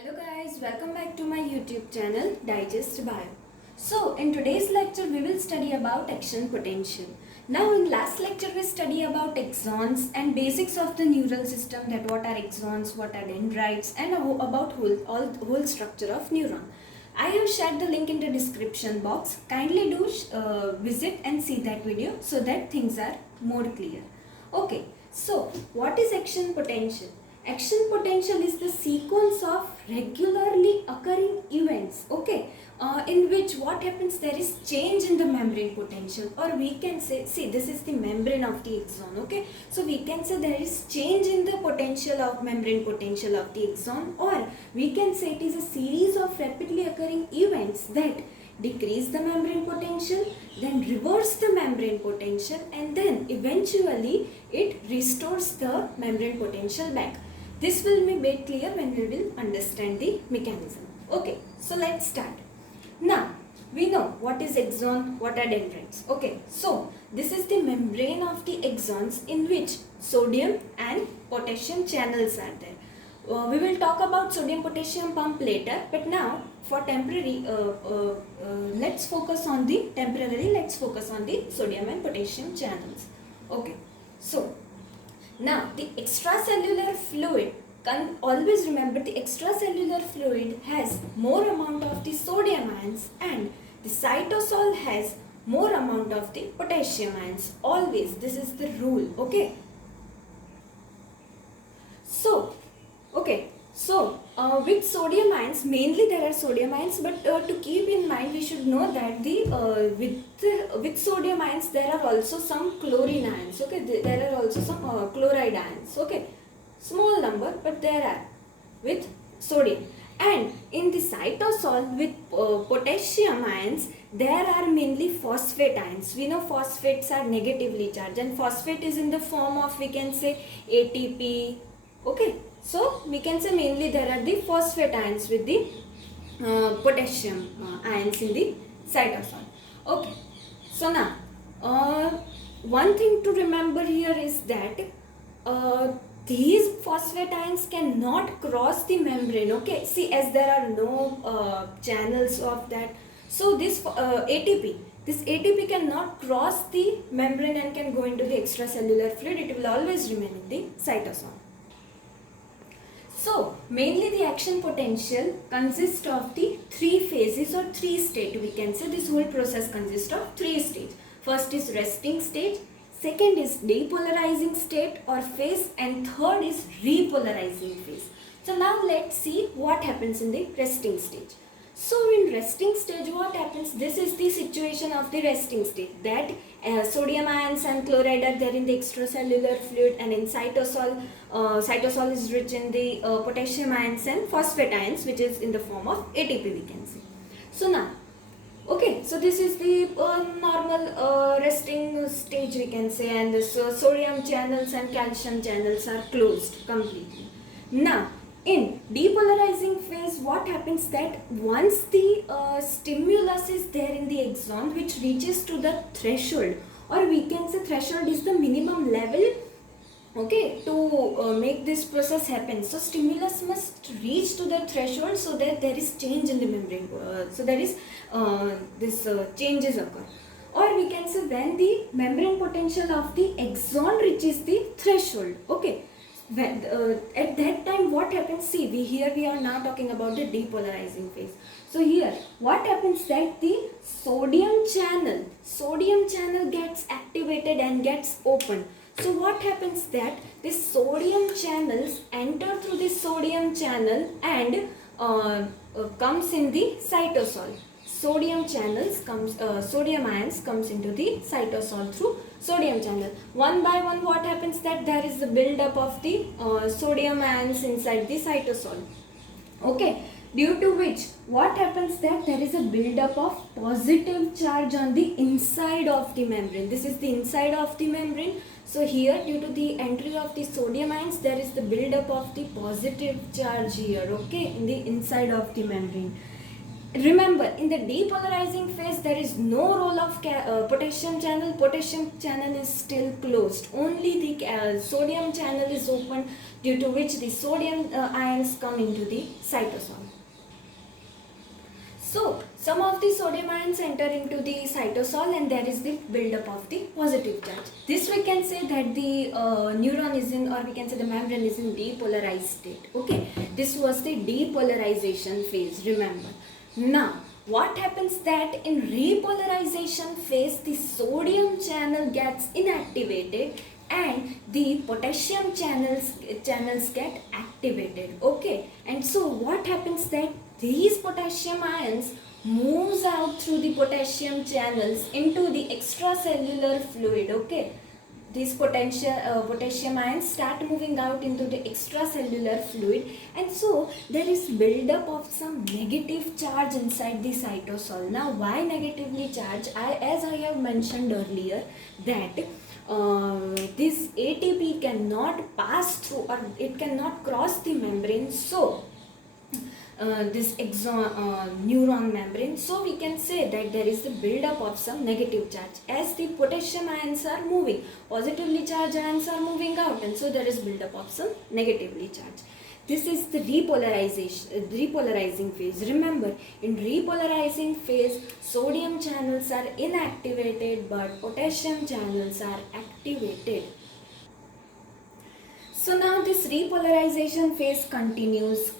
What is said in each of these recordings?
Hello guys, welcome back to my YouTube channel Digest Bio. So in today's lecture we will study about action potential. Now in last lecture we study about axons and basics of the neural system, that what are axons, what are dendrites, and about whole structure of neuron. I have shared the link in the description box. Kindly do visit and see that video so that things are more clear. Okay, so what is action potential? Action potential is the sequence of regularly occurring events, okay, in which what happens, there is change in the membrane potential, or we can say, see, this is the membrane of the axon, okay, so we can say there is change in the potential of membrane potential of the axon, or we can say it is a series of rapidly occurring events that decrease the membrane potential, then reverse the membrane potential, and then eventually it restores the membrane potential back. This will be made clear when we will understand the mechanism. Okay, so let's start. Now, we know what is axon, what are dendrites. Okay, so this is the membrane of the axons in which sodium and potassium channels are there. We will talk about sodium potassium pump later, but now for temporary, let's focus on the sodium and potassium channels. Okay, so now the extracellular fluid, always remember the extracellular fluid has more amount of the sodium ions and the cytosol has more amount of the potassium ions. Always, this is the rule, okay. So, with sodium ions, mainly there are sodium ions, but to keep in mind, we should know that with sodium ions there are also some chlorine ions. Okay, there are also some chloride ions. Okay, small number, but there are with sodium. And in the cytosol with potassium ions, there are mainly phosphate ions. We know phosphates are negatively charged, and phosphate is in the form of, we can say, ATP. Okay, so we can say mainly there are the phosphate ions with the potassium ions in the cytosol. Okay, so now one thing to remember here is that these phosphate ions cannot cross the membrane. Okay, see, as there are no channels of that, so this ATP cannot cross the membrane and can go into the extracellular fluid. It will always remain in the cytosol. So, mainly the action potential consists of the three phases or three states. We can say this whole process consists of three stages. First is resting stage, second is depolarizing state or phase, and third is repolarizing phase. So now let's see what happens in the resting stage. So in resting stage, what happens? This is the situation of the resting state, that sodium ions and chloride are there in the extracellular fluid, and in cytosol is rich in the potassium ions and phosphate ions, which is in the form of ATP, we can say. So now, okay, so this is the normal resting stage, we can say, and the sodium channels and calcium channels are closed completely. Now, in depolarizing phase, what happens, that once the stimulus is there in the axon which reaches to the threshold, or we can say threshold is the minimum level, okay, to make this process happen. So stimulus must reach to the threshold so that there is change in the membrane, so there is changes occur. Or we can say when the membrane potential of the axon reaches the threshold, okay, when, at that time what happens, see, we are now talking about the depolarizing phase. So here what happens, that the sodium channel gets activated and gets opened. So what happens, that the sodium channels enter through the sodium channel and comes in the cytosol. Sodium ions comes into the cytosol through sodium channel. One by one, what happens, that there is the build-up of the sodium ions inside the cytosol. Okay, due to which what happens, that there is a build-up of positive charge on the inside of the membrane. This is the inside of the membrane. So here, due to the entry of the sodium ions, there is the build-up of the positive charge here, okay, in the inside of the membrane. Remember, in the depolarizing phase, there is no role of potassium channel. Potassium channel is still closed. Only the sodium channel is open, due to which the sodium ions come into the cytosol. So, some of the sodium ions enter into the cytosol and there is the buildup of the positive charge. This we can say that the neuron is in, or we can say the membrane is in depolarized state. Okay, this was the depolarization phase, remember. Now, what happens that in repolarization phase, the sodium channel gets inactivated and the potassium channels get activated. Okay, and so what happens that these potassium ions moves out through the potassium channels into the extracellular fluid. Okay, these potassium ions start moving out into the extracellular fluid, and so there is buildup of some negative charge inside the cytosol. Now, why negatively charged? As I have mentioned earlier, that this ATP cannot pass through, or it cannot cross the membrane, so this neuron membrane, so we can say that there is the buildup of some negative charge. As the potassium ions are moving, positively charged ions are moving out, and so there is buildup of some negatively charged. This is the repolarizing phase. Remember, in repolarizing phase, sodium channels are inactivated but potassium channels are activated. So now this repolarization phase continues.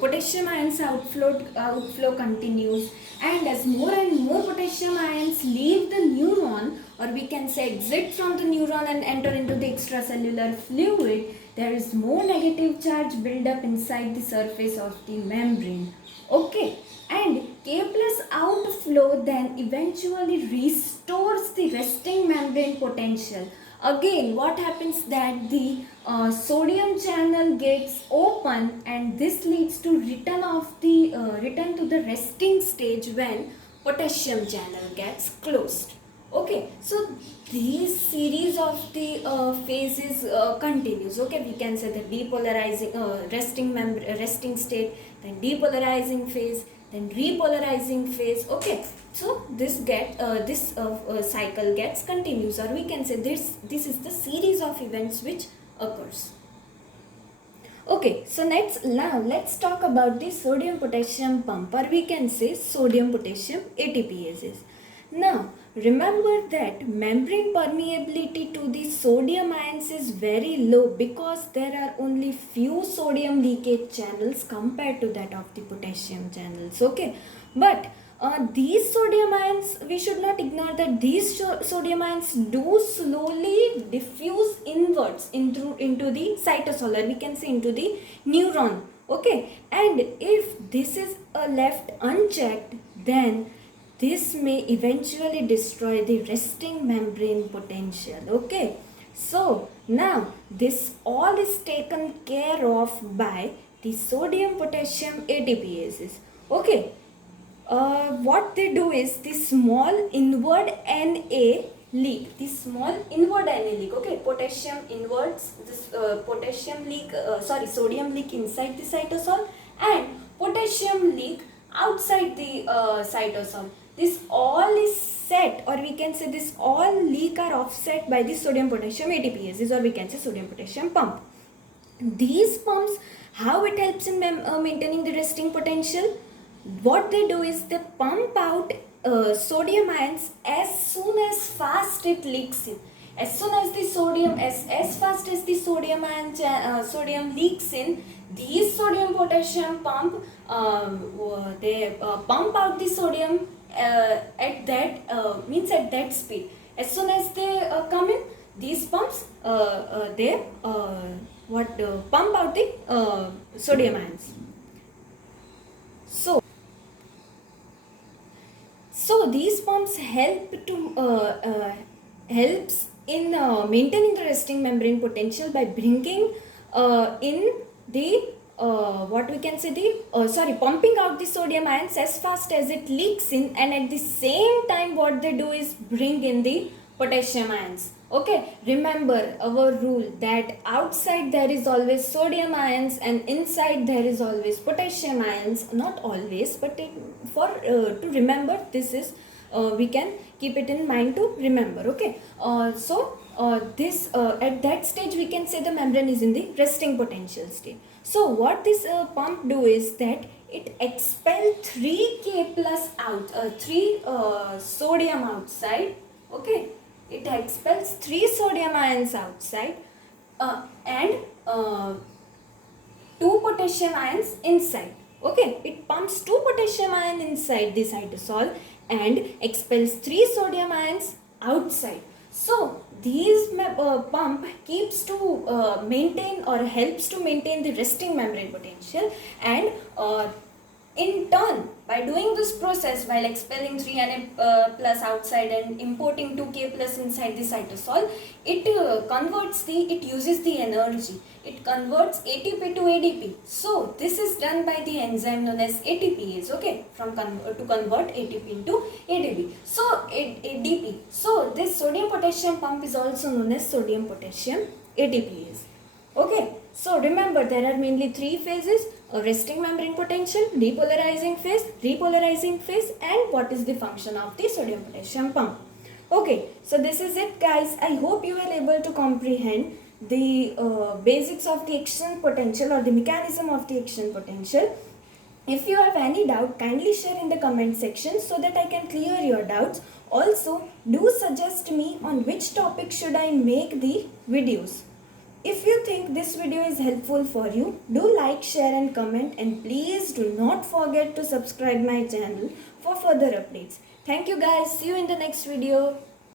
Potassium ions outflow continues, and as more and more potassium ions leave the neuron, or we can say exit from the neuron and enter into the extracellular fluid, there is more negative charge buildup inside the surface of the membrane. Okay, and K plus outflow then eventually restores the resting membrane potential. Again, what happens that the sodium channel gets open, and this leads to return to the resting stage when potassium channel gets closed. Okay, so these series of the phases continues. Okay, we can say the depolarizing resting state, then depolarizing phase, then repolarizing phase. Okay, so this cycle gets continues, or we can say this is the series of events which occurs. Okay, so let's talk about the sodium potassium pump, or we can say sodium potassium ATPases. Now, remember that membrane permeability to the sodium ions is very low because there are only few sodium leakage channels compared to that of the potassium channels. Okay, but these sodium ions, we should not ignore that these sodium ions do slowly diffuse inwards into the cytosol, or we can say into the neuron. Okay, and if this is left unchecked, then this may eventually destroy the resting membrane potential. Okay, so now this all is taken care of by the sodium potassium ATPases. Okay, what they do is the small inward Na leak, okay, potassium inwards, this sodium leak inside the cytosol, and potassium leak outside the cytosol. This all is set, or we can say this all leak are offset by the sodium potassium ATPases, or we can say sodium potassium pump. These pumps, how it helps in maintaining the resting potential? What they do is they pump out sodium ions as soon as fast it leaks in. As soon as the sodium, as fast as the sodium sodium leaks in, these sodium potassium pump, they pump out the sodium at that speed. As soon as they come in, these pumps they pump out the sodium ions. So these pumps helps in maintaining the resting membrane potential by bringing in the pumping out the sodium ions as fast as it leaks in, and at the same time what they do is bring in the potassium ions. Okay, remember our rule that outside there is always sodium ions and inside there is always potassium ions. Not always, but to remember this is we can keep it in mind to remember. Okay, this at that stage we can say the membrane is in the resting potential state. So what this pump do is that it expel 3K plus out 3 sodium outside. Okay, it expels 3 sodium ions outside and 2 potassium ions inside. Okay, it pumps 2 potassium ion inside the cytosol and expels 3 sodium ions outside. So these pump keeps to maintain or helps to maintain the resting membrane potential, and in turn, by doing this process, while expelling 3Na plus outside and importing 2K plus inside the cytosol, it uses the energy. It converts ATP to ADP. So this is done by the enzyme known as ATPase. Okay, to convert ATP into ADP. So ADP. So this sodium potassium pump is also known as sodium potassium ATPase. Okay, so remember there are mainly 3 phases: a resting membrane potential, depolarizing phase, and what is the function of the sodium potassium pump. Okay, so this is it guys. I hope you were able to comprehend the basics of the action potential or the mechanism of the action potential. If you have any doubt, kindly share in the comment section so that I can clear your doubts. Also, do suggest me on which topic should I make the videos. If you think this video is helpful for you, do like, share and comment, and please do not forget to subscribe my channel for further updates. Thank you guys. See you in the next video.